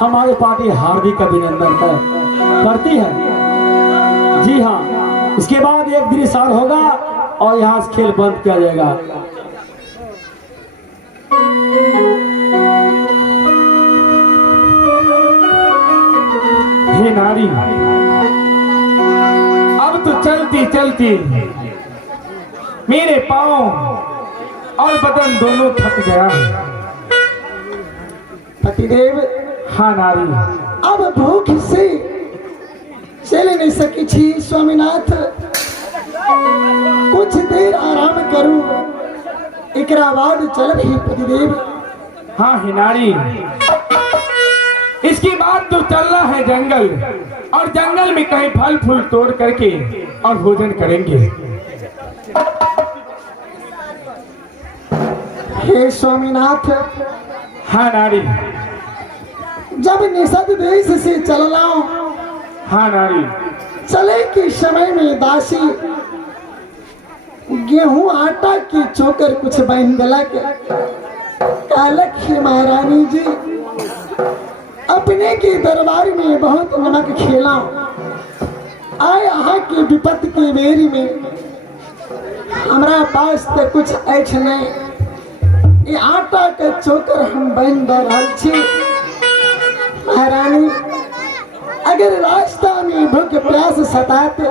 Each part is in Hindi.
हमारी पार्टी हार्दिक अभिनंदन करती है। जी हाँ, इसके बाद एक दिन साल होगा और यहाँ से खेल बंद किया जाएगा। हे नारी, अब तो चलती चलती मेरे पांव और बदन दोनों थक गया है। पतिदेव, हाँ नारी, अब भूख से चल नहीं सकी छी स्वामीनाथ, कुछ देर आराम करूं, एकरा बाद चल रही पतिदेव। हाँ हे नारी, इसके बाद तो चलना है जंगल, और जंगल में कहीं फल फूल तोड़ करके और भोजन करेंगे। हे स्वामीनाथ, हाँ नारी, जब निषद देश से चलना, हाँ नारी, चले के समय में दासी गेहूं आटा की चोकर कुछ बन गलक, कालक ही महारानी जी अपने के दरबार में बहुत नमक खेला, आए यहाँ के विपत्ति की बेरी में हमारा पास तो कुछ ऐछ नहीं, ये आटा के चोकर हम बन दे छी। महारानी, अगर रास्ता में भूख प्यास सताते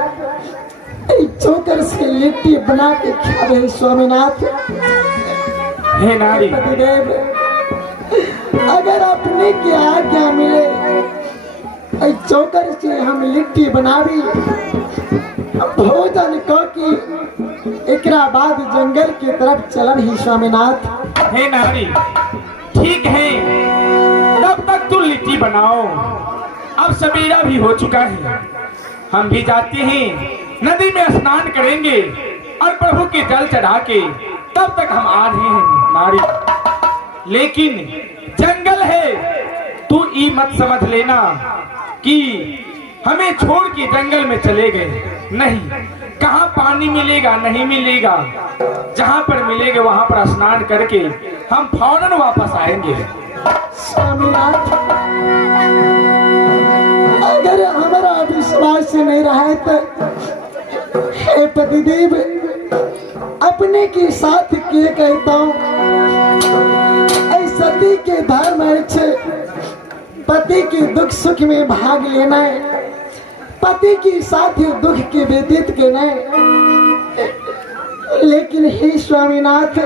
चोकर से लिट्टी बना के खावे स्वामीनाथ। हे नारी, पतिदेव, अगर अपने की आज्ञा मिले चोकर से हम लिट्टी बनावी भोजन को की एकरा बाद जंगल की तरफ चलन ही स्वामीनाथ। हे नारी, ठीक है, तब तक तू लिट्टी बनाओ। अब सवेरा भी हो चुका है, हम भी जाते हैं, नदी में स्नान करेंगे और प्रभु के जल चढ़ा के तब तक हम आ रहे हैं नारी। लेकिन जंगल है, तू ये मत समझ लेना कि हमें छोड़ के जंगल में चले गए, नहीं, कहाँ पानी मिलेगा नहीं मिलेगा, जहाँ पर मिलेगा वहाँ पर स्नान करके हम फौरन वापस आएंगे। स्वामीनाथ, अगर हमारा विश्वास नहीं रहा तो हे पतिदेव, अपने के साथ के कहता हूँ, सती के धर्म है पति के दुख सुख में भाग लेना है, पति के साथ दुख के व्यतीत करना है। लेकिन हे स्वामीनाथ,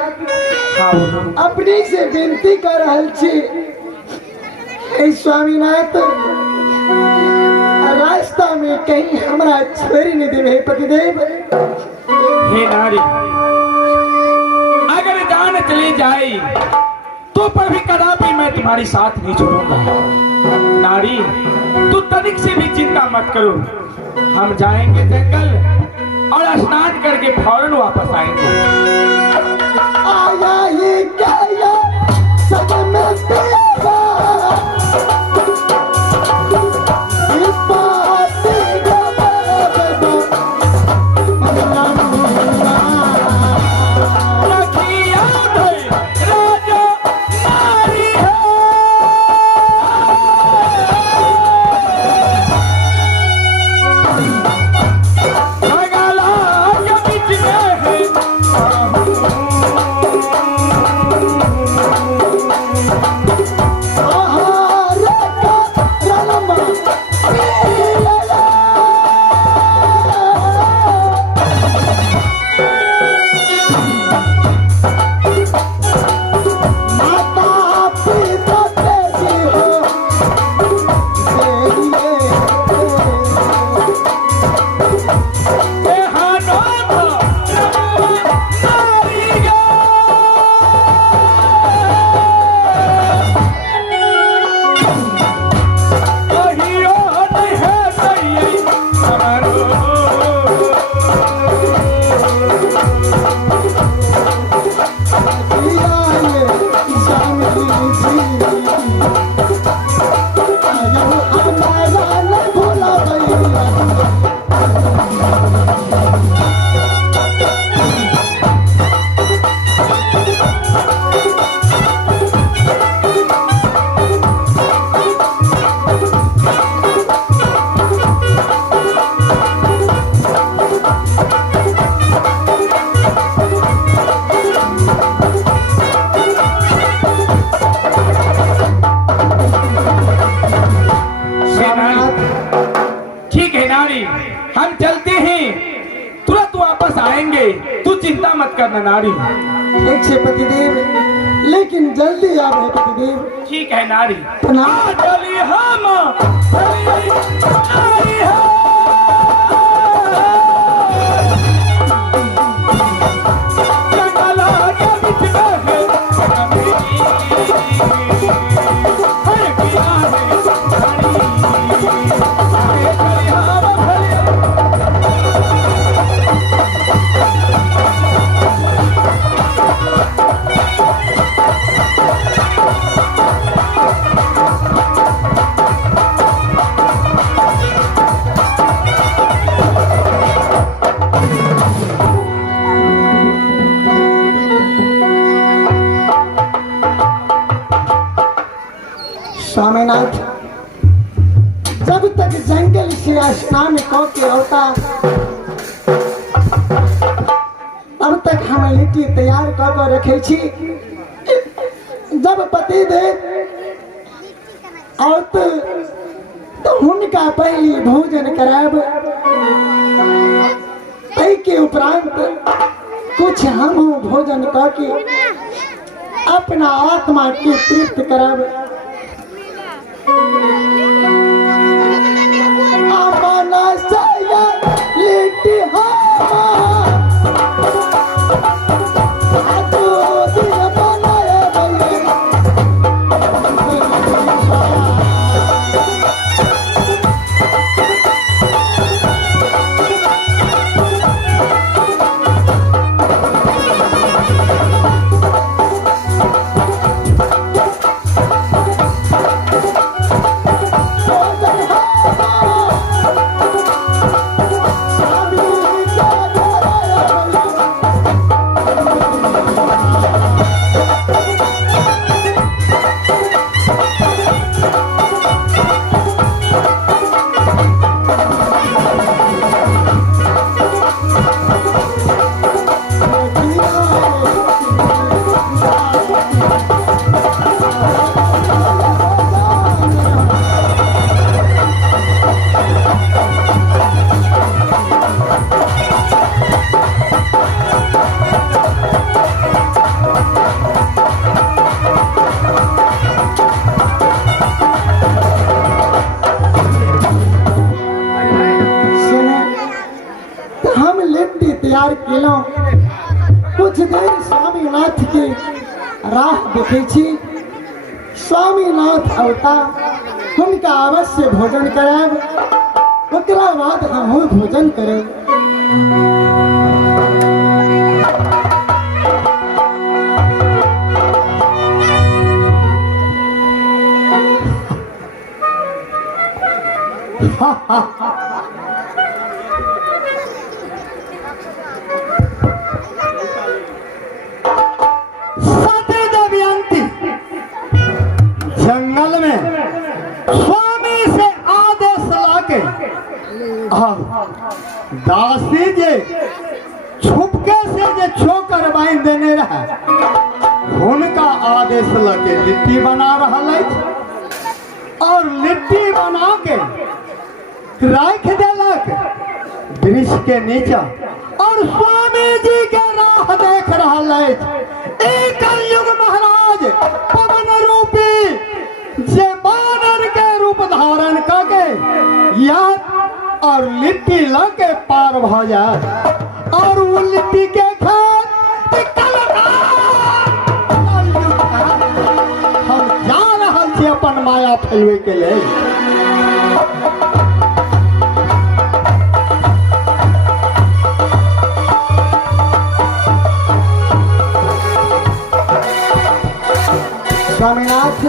अपने से विनती कर रहल छी, हे स्वामीनाथ, रास्ता में कहीं हमारा छोरी नहीं देवे पतिदेव। हे नारी, अगर जान चली जाए तो पर भी कदापि मैं तुम्हारी साथ नहीं छोड़ूंगा। नारी, तू तनिक से भी चिंता मत करो, हम जाएंगे जंगल और स्नान करके फौरन वापस आएंगे। आया ये क्या सब में तेरा करना नारी। ठीक है पतिदेव, लेकिन जल्दी आवे पतिदेव। ठीक है नारी। प्रणाम। चली हम नारी है। जंगला के बीच में है कमरी, है पिया है नारी। आए चली हम भले। स्वामीनाथ, जब तक जंगल से स्नान कऽ के होता तब तक हम लिट्टी तैयार कऽ के रखे छी। जब पति देव औत तो हुनका पहली भोजन कराब, तै के उपरांत कुछ हम भोजन कऽ के अपना आत्मा के तृप्त करब। अपना साया लिट्टी तैयार केलौं। कुछ देर स्वामीनाथ के राह देखे छी। स्वामीनाथ अवता हुनका अवश्य भोजन कराब, ओकरा बाद हमहूँ भोजन करब। जंगल में स्वामी से आदेश लाके दासी जे छुपके से जे छोकर बांध देने रहे, उनका आदेश लगे लिट्टी बना रहा है और लिट्टी बना के रख देलक वृक्ष के नीचे और स्वामी जी के राह देख रहा है। एक कलयुग महाराज पवन रूपी जे बानर के रूप धारण करके याद और लिट्टी लाके पार भ जाए और वो लिट्टी के हम जा रहा छी अपन माया फैलवे के लिए। स्वामीनाथ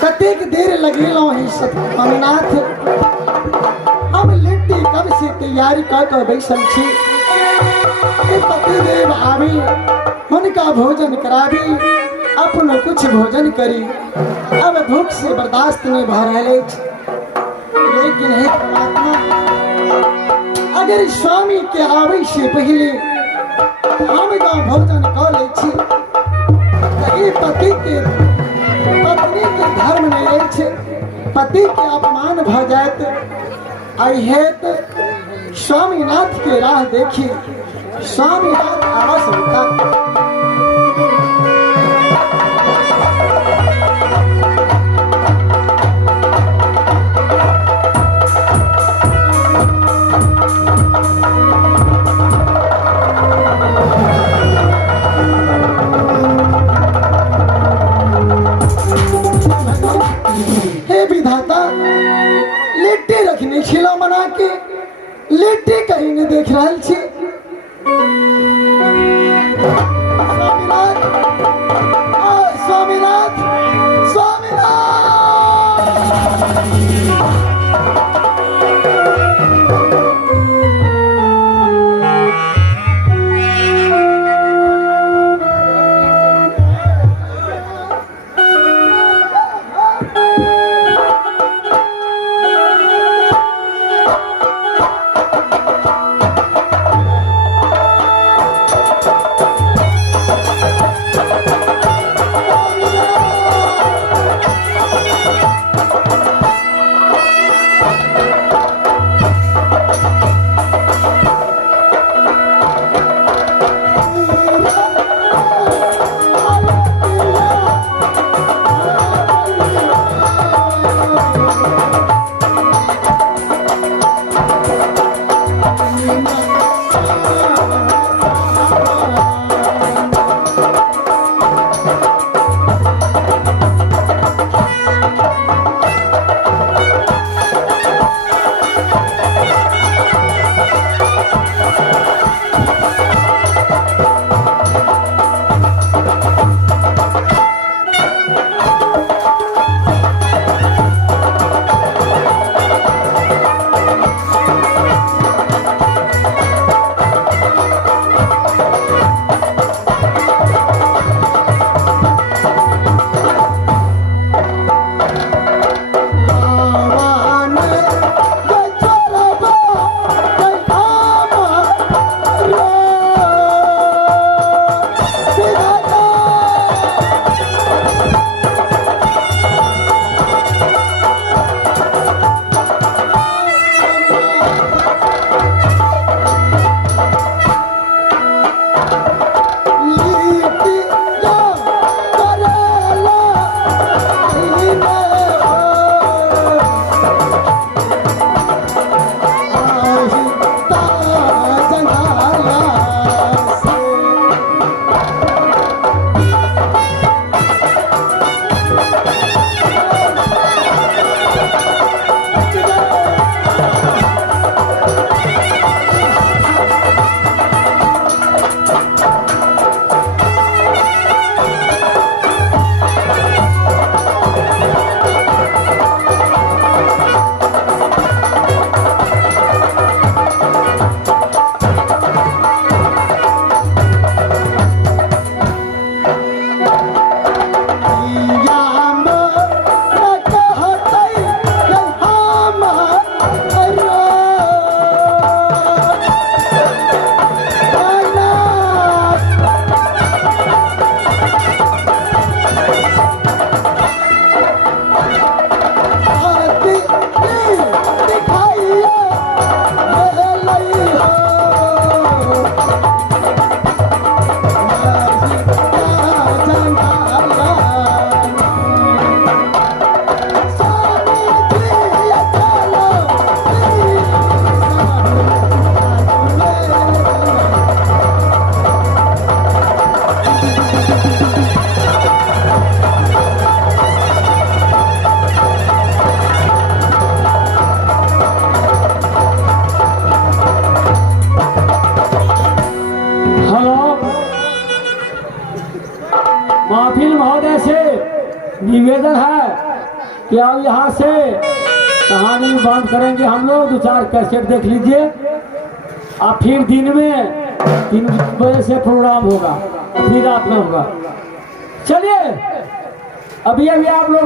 कतेक देर लगेलो है स्वामीनाथ, हम लिट्टी कब से तैयारी कर बैसल छी। पतिदेव आवी उनका भोजन करावी, अपनो कुछ भोजन करी। अब भूख से बर्दाश्त नहीं भ रहे। लेकिन हे परमात्मा, अगर स्वामी के आवे से पहले हम भोजन कर ले छी, पति के पत्नी के धर्म नहीं है, पति के अपमान भ जात। आई हेत स्वामीनाथ के राह देखी स्वामीनाथ आवास होता। हे विधाता, लिट्टी रखने खिला मना के लिट्टी कहीं नहीं देख रहा छी। स्वामीनाथ, स्वामीनाथ, स्वामीनाथ। महफिल महोदय से निवेदन है कि आप यहाँ से कहानी बंद करेंगे। हम लोग 2-4 कैसेट देख लीजिए, और फिर दिन में 3 बजे से प्रोग्राम होगा, फिर रात में होगा। चलिए अभी आप लोग